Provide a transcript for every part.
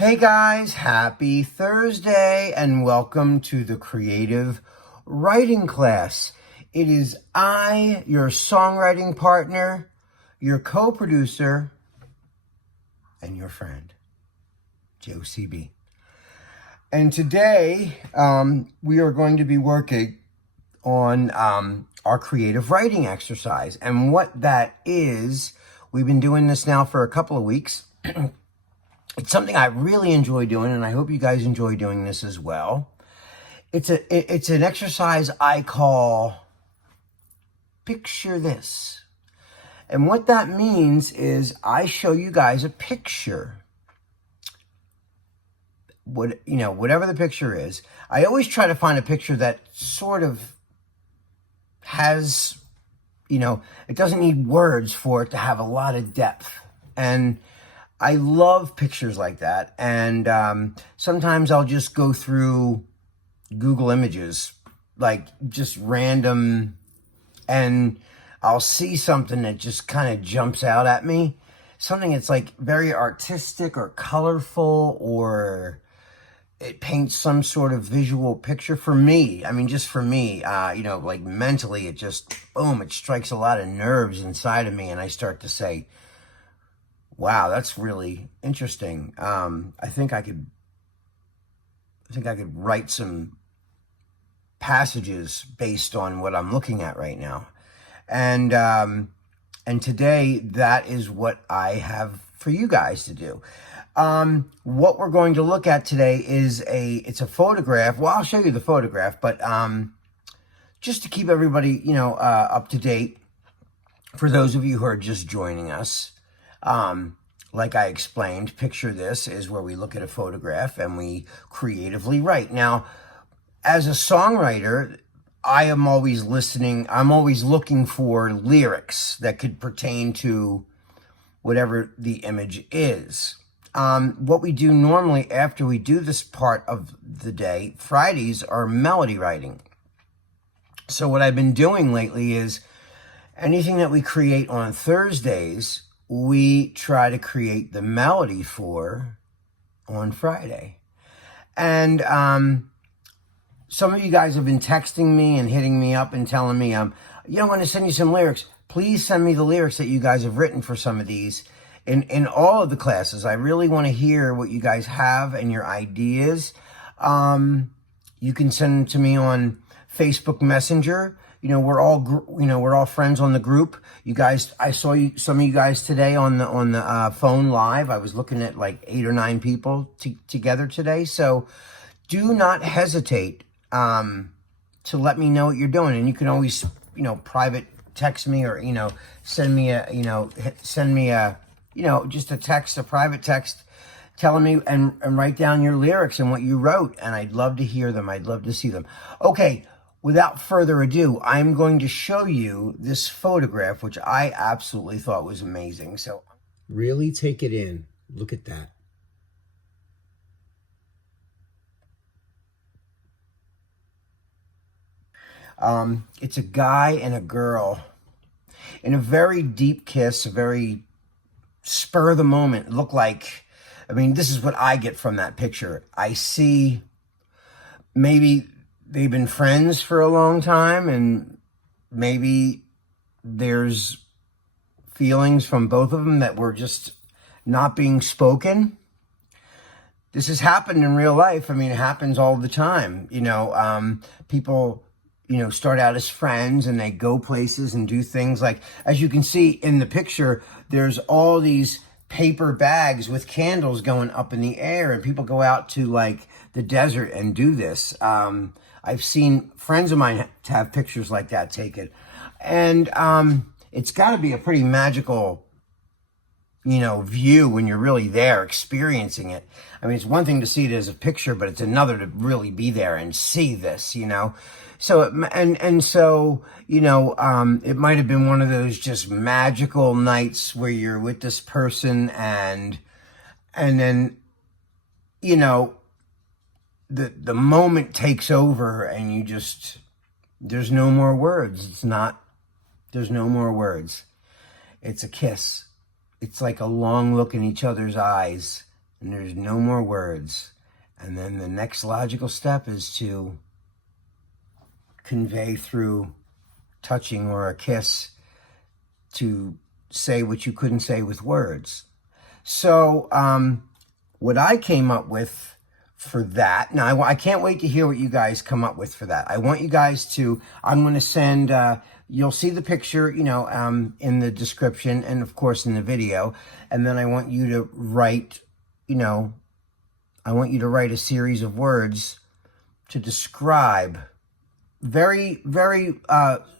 Hey guys, happy Thursday and welcome to the Creative Writing Class. It is I, your songwriting partner, your co-producer, and your friend, Joe CB. And today we are going to be working on our creative writing exercise. And what that is, we've been doing this now for a couple of weeks. It's something I really enjoy doing, and I hope you guys enjoy doing this as well. It's an exercise I call Picture This. And what that means is I show you guys a picture. Whatever the picture is, I always try to find a picture that sort of has, it doesn't need words for it to have a lot of depth. And I love pictures like that, and sometimes I'll just go through Google Images, like just random, and I'll see something that just kind of jumps out at me, something that's like very artistic or colorful, or it paints some sort of visual picture for me. I mean, just for me, like mentally, it just, boom, it strikes a lot of nerves inside of me, and I start to say, wow, that's really interesting. I think I could write some passages based on what I'm looking at right now. And today, that is what I have for you guys to do. What we're going to look at today is it's a photograph. Well, I'll show you the photograph, but just to keep everybody, up to date, for those of you who are just joining us, like I explained, Picture This is where we look at a photograph and we creatively write. Now, as a songwriter, I am always listening. I'm always looking for lyrics that could pertain to whatever the image is. What we do normally after we do this part of the day, Fridays, are melody writing. So what I've been doing lately is anything that we create on Thursdays, we try to create the melody for on Friday. And some of you guys have been texting me and hitting me up and telling me, I'm going to send you some lyrics. Please send me the lyrics that you guys have written for some of these in all of the classes. I really want to hear what you guys have and your ideas. You can send them to me on Facebook Messenger. We're all friends on the group. You guys, I saw some of you guys today on the phone live. I was looking at like 8 or 9 people together today. So do not hesitate to let me know what you're doing. And you can always, private text me, or, send me a, just a text, a private text telling me and write down your lyrics and what you wrote. And I'd love to hear them. I'd love to see them. Okay. Without further ado, I'm going to show you this photograph, which I absolutely thought was amazing. So really take it in. Look at that. It's a guy and a girl in a very deep kiss, a very spur of the moment. Look like, this is what I get from that picture. I see maybe they've been friends for a long time, and maybe there's feelings from both of them that were just not being spoken. This has happened in real life. It happens all the time. People, start out as friends and they go places and do things like, as you can see in the picture, there's all these paper bags with candles going up in the air, and people go out to like the desert and do this. I've seen friends of mine to have pictures like that taken. And it's got to be a pretty magical, view when you're really there experiencing it. It's one thing to see it as a picture, but it's another to really be there and see this, So, it might have been one of those just magical nights where you're with this person and then, the moment takes over and you just, there's no more words. There's no more words. It's a kiss. It's like a long look in each other's eyes, and there's no more words. And then the next logical step is to convey through touching or a kiss, to say what you couldn't say with words. So what I came up with for that, now I can't wait to hear what you guys come up with for that. I want you guys to, I'm going to send, you'll see the picture, you know, in the description and of course in the video. And then I want you to write, you know, I want you to write a series of words to describe very, very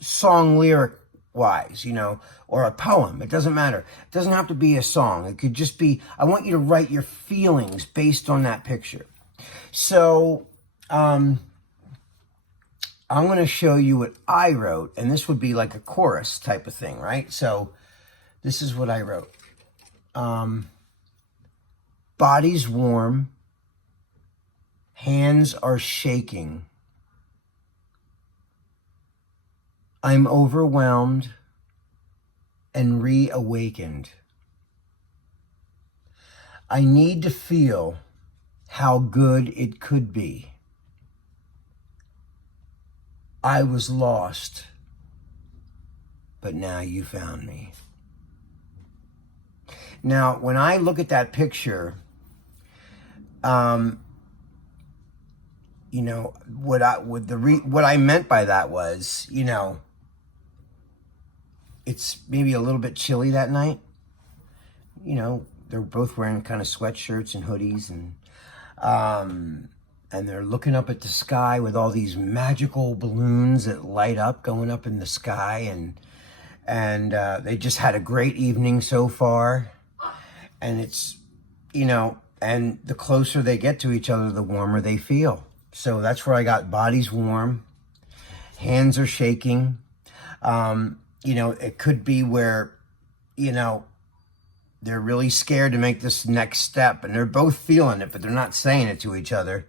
song lyric wise, you know, or a poem. It doesn't matter. It doesn't have to be a song. It could just be, I want you to write your feelings based on that picture. So I'm going to show you what I wrote, and this would be like a chorus type of thing, right? So this is what I wrote. Body's warm, hands are shaking. I'm overwhelmed and reawakened. I need to feel how good it could be. I was lost, but now you found me. Now, when I look at that picture, you know, what I meant by that was, you know, it's maybe a little bit chilly that night. You know, they're both wearing kind of sweatshirts and hoodies, and they're looking up at the sky with all these magical balloons that light up going up in the sky, and they just had a great evening so far. And it's, you know, and the closer they get to each other, the warmer they feel. So that's where I got body's warm, hands are shaking. You know, it could be where, you know, they're really scared to make this next step, and they're both feeling it, but they're not saying it to each other.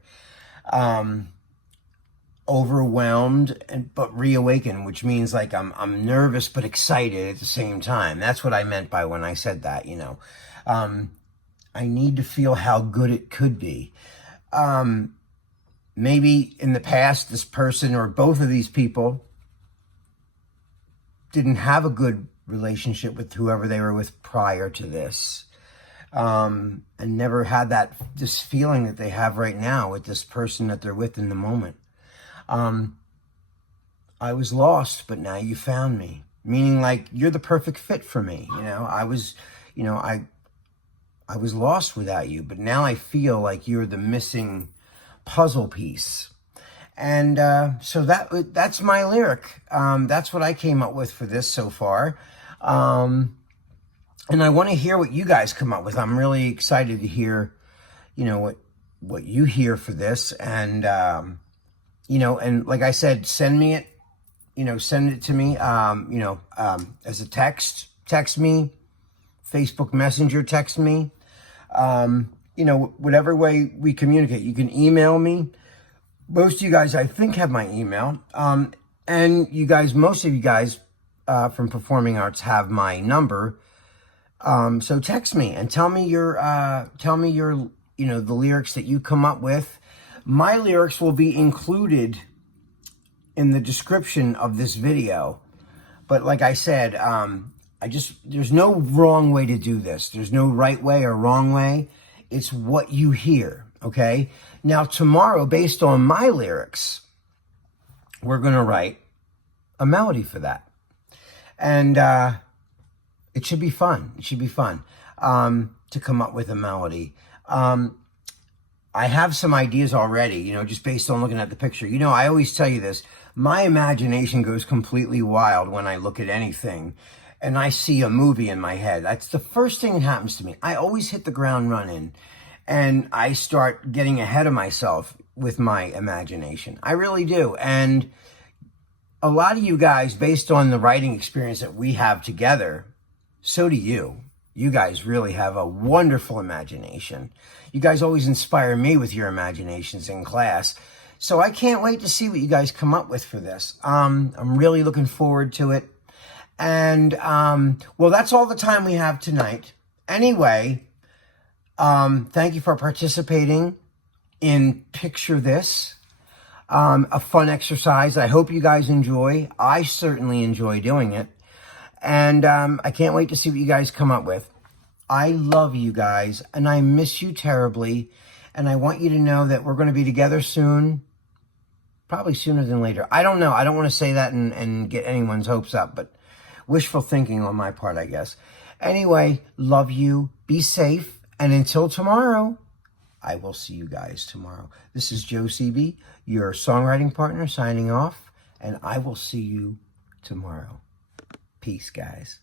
Overwhelmed but reawakened, which means like I'm nervous but excited at the same time. That's what I meant by when I said that, you know. I need to feel how good it could be. Maybe in the past, this person or both of these people didn't have a good relationship with whoever they were with prior to this, and never had this feeling that they have right now with this person that they're with in the moment. I was lost, but now you found me. Meaning like, you're the perfect fit for me. You know, I was lost without you, but now I feel like you're the missing puzzle piece. And so that's my lyric. That's what I came up with for this so far. And I want to hear what you guys come up with. I'm really excited to hear, you know, what you hear for this. And, you know, and like I said, send me it, you know, send it to me, you know, as a text me, Facebook Messenger, text me, you know, whatever way we communicate. You can email me. Most of you guys, I think, have my email. And you guys, most of you guys from Performing Arts have my number. So text me and tell me your, you know, the lyrics that you come up with. My lyrics will be included in the description of this video. But like I said, there's no wrong way to do this. There's no right way or wrong way. It's what you hear, okay? Now, tomorrow, based on my lyrics, we're going to write a melody for that. And it should be fun. It should be fun to come up with a melody. I have some ideas already, you know, just based on looking at the picture. You know, I always tell you this. My imagination goes completely wild when I look at anything and I see a movie in my head. That's the first thing that happens to me. I always hit the ground running and I start getting ahead of myself with my imagination. I really do. And a lot of you guys, based on the writing experience that we have together, so do you. You guys really have a wonderful imagination. You guys always inspire me with your imaginations in class. So I can't wait to see what you guys come up with for this. I'm really looking forward to it. And, well, that's all the time we have tonight. Anyway, Thank you for participating in Picture This. A fun exercise. I hope you guys enjoy. I certainly enjoy doing it. And I can't wait to see what you guys come up with. I love you guys, and I miss you terribly. And I want you to know that we're going to be together soon. Probably sooner than later. I don't know. I don't want to say that and get anyone's hopes up, but wishful thinking on my part, I guess. Anyway, love you. Be safe. And until tomorrow, I will see you guys tomorrow. This is Joe Seavey, your songwriting partner, signing off. And I will see you tomorrow. Peace, guys.